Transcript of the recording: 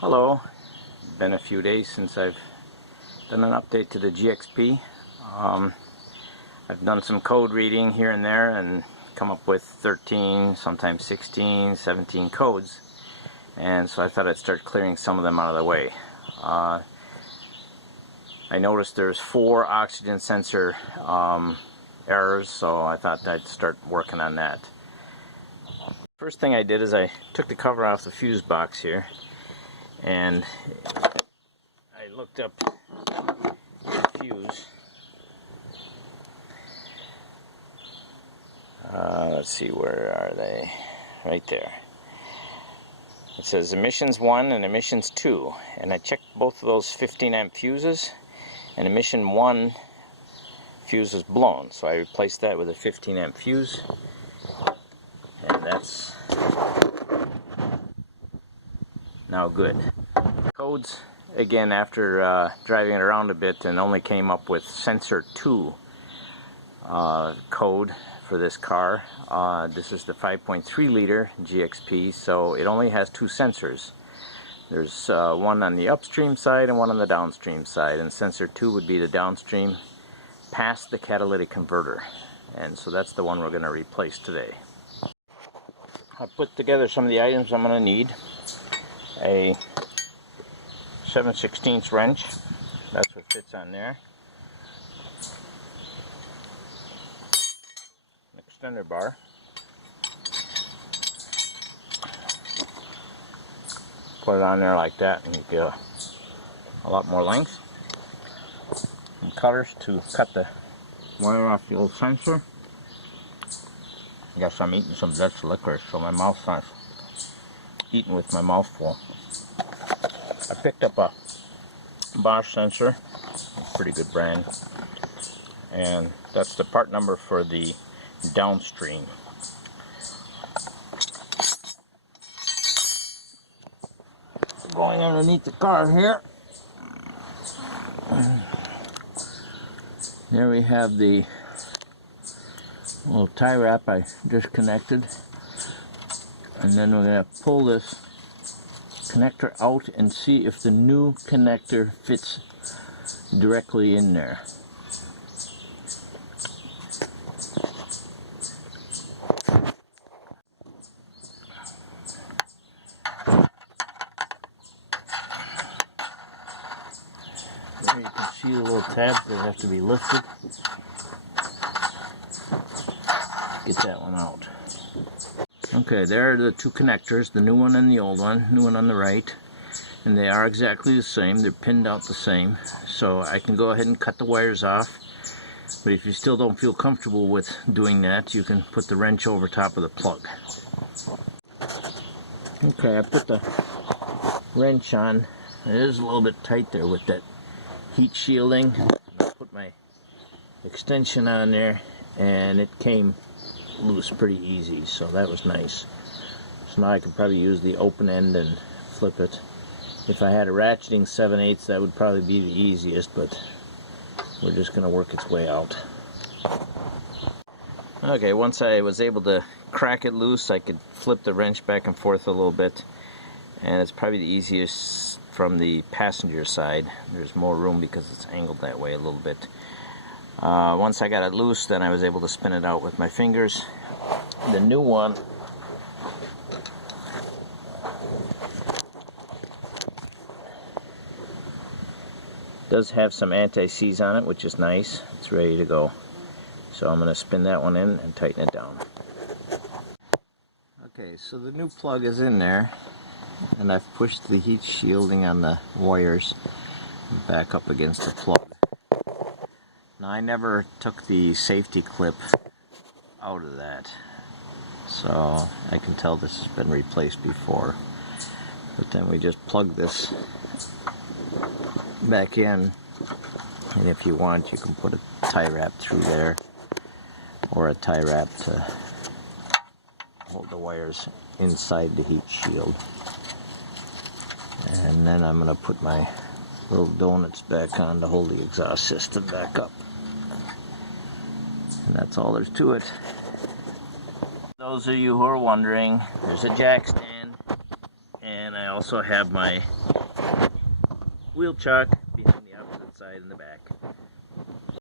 Hello, been a few days since I've done an update to the GXP. I've done some code reading here and there and come up with 13, sometimes 16, 17 codes, and so I thought I'd start clearing some of them out of the way. I noticed there's 4 oxygen sensor errors, so I thought I'd start working on that. First thing I did is I took the cover off the fuse box here, and I looked up the fuse. Let's see, where are they? Right there. It says emissions 1 and emissions 2, and I checked both of those 15 amp fuses, and emission 1 fuse was blown, so I replaced that with a 15 amp fuse, and that's now good. Codes, again, after driving it around a bit, and only came up with sensor 2 code for this car. This is the 5.3 liter GXP, so it only has 2 sensors. There's one on the upstream side and one on the downstream side, and sensor 2 would be the downstream past the catalytic converter, and so that's the one we're going to replace today. I put together some of the items I'm going to need. A 7/16 wrench, that's what fits on there. An extender bar. Put it on there like that and you get a lot more length. Some cutters to cut the wire off the old sensor. I guess I'm eating some Dutch licorice, so my mouth starts eating with my mouth full. I picked up a Bosch sensor, a pretty good brand, and that's the part number for the downstream. Going underneath the car here. There we have the little tie wrap I disconnected, and then we're going to pull this connector out and see if the new connector fits directly in there. There you can see the little tabs that have to be lifted. Get that one out. Okay, there are the 2 connectors, the new one and the old one, new one on the right, and they are exactly the same. They're pinned out the same, so I can go ahead and cut the wires off, but if you still don't feel comfortable with doing that, you can put the wrench over top of the plug. Okay, I put the wrench on. It is a little bit tight there with that heat shielding. I put my extension on there, and it came loose pretty easy, so that was nice. So now I can probably use the open end and flip it. If I had a ratcheting 7/8, that would probably be the easiest, but we're just going to work its way out. Okay, once I was able to crack it loose, I could flip the wrench back and forth a little bit, and it's probably the easiest from the passenger side. There's more room because it's angled that way a little bit. Once I got it loose, then I was able to spin it out with my fingers. The new one does have some anti-seize on it, which is nice. It's ready to go. So I'm going to spin that one in and tighten it down. Okay, so the new plug is in there, and I've pushed the heat shielding on the wires back up against the plug. Now, I never took the safety clip out of that, so I can tell this has been replaced before. But then we just plug this back in, and if you want, you can put a tie wrap through there, or a tie wrap to hold the wires inside the heat shield. And then I'm going to put my little donuts back on to hold the exhaust system back up. And that's all there's to it. Those of you who are wondering, there's a jack stand, and I also have my wheel chuck behind the opposite side in the back.